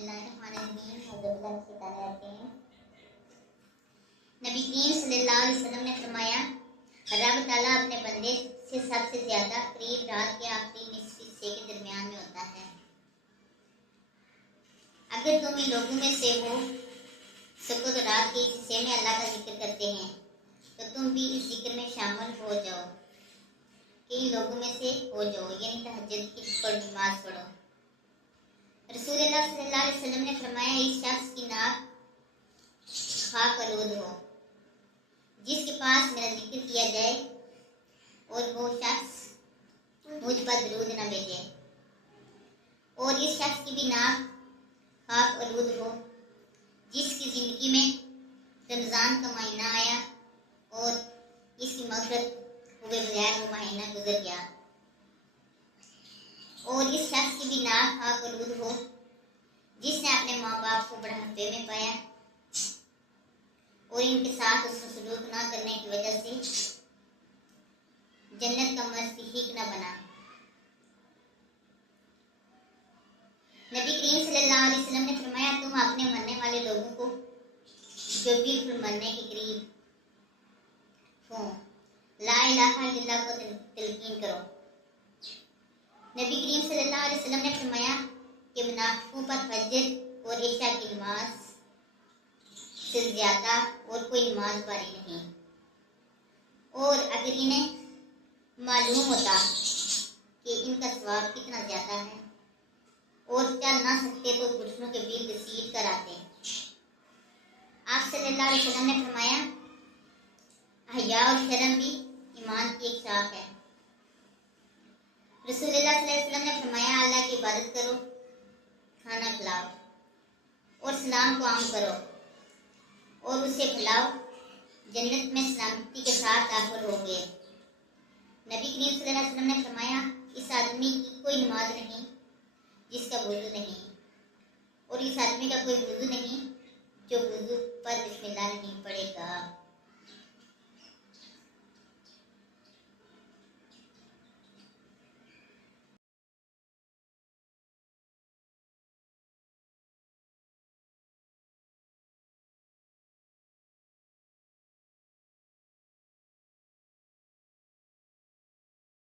نبی کریم صلی اللہ علیہ وسلم نے فرمایا رب تعالیٰ اپنے بندے سے سب سے زیادہ قریب رات کے آخری نصف حصے کے درمیان میں ہوتا ہے۔ اگر تم ان لوگوں میں سے ہو سکو تو رات کے اس حصے میں اللہ کا ذکر کرتے ہیں تو تم بھی اس ذکر میں شامل ہو جاؤ کہ ان لوگوں میں سے ہو جاؤ، یعنی تہجد کی نماز پڑھو۔ رسول اللہ صلی اللہ علیہ وسلم نے فرمایا اس شخص کی ناک خاک آلود ہو جس کے پاس میرا ذکر کیا جائے اور وہ شخص مجھ پر درود نہ بھیجے، اور اس شخص کی بھی ناک خاک آلود ہو جس کی زندگی میں رمضان کا مہینہ آیا اور اس کی مغفرت ہوئے بغیر وہ مہینہ گزر گیا، اور اس شخص کی بھی ناک خاک آلود ہو جس نے اپنے ماں باپ کو بڑھاپے میں پایا اور ان کے ساتھ اس میں سلوک نہ کرنے کی وجہ سے جنت کا مستحق نہ بنا۔ نبی کریم صلی اللہ علیہ وسلم نے فرمایا تم اپنے مرنے والے لوگوں کو جو بالکل مرنے کے قریب ہوں لا الہ الا اللہ کو تلقین کرو۔ نبی کریم صلی اللہ علیہ وسلم نے فرمایا کہ منافقوں پر فجر اور عشاء کی نماز سے زیادہ اور کوئی نماز باری نہیں، اور اگر انہیں معلوم ہوتا کہ ان کا ثواب کتنا زیادہ ہے اور چل نہ سکتے تو گھٹنوں کے بل گھسیٹ کر آتے۔ آپ صلی اللہ علیہ وسلم نے فرمایا حیا اور شرم بھی ایمان کی ایک شاخ ہے۔ رسول اللہ صلی اللہ علیہ وسلم نے فرمایا اللہ کی عبادت کرو، کھانا کھلاؤ اور سلام کو عام کرو اور اسے کھلاؤ، جنت میں سلامتی کے ساتھ داخل ہو گئے۔ نبی کریم صلی اللہ علیہ وسلم نے فرمایا اس آدمی کی کوئی نماز نہیں جس کا وضو نہیں، اور اس آدمی کا کوئی وضو نہیں جو وضو پر بسم اللہ نہیں پڑھتا۔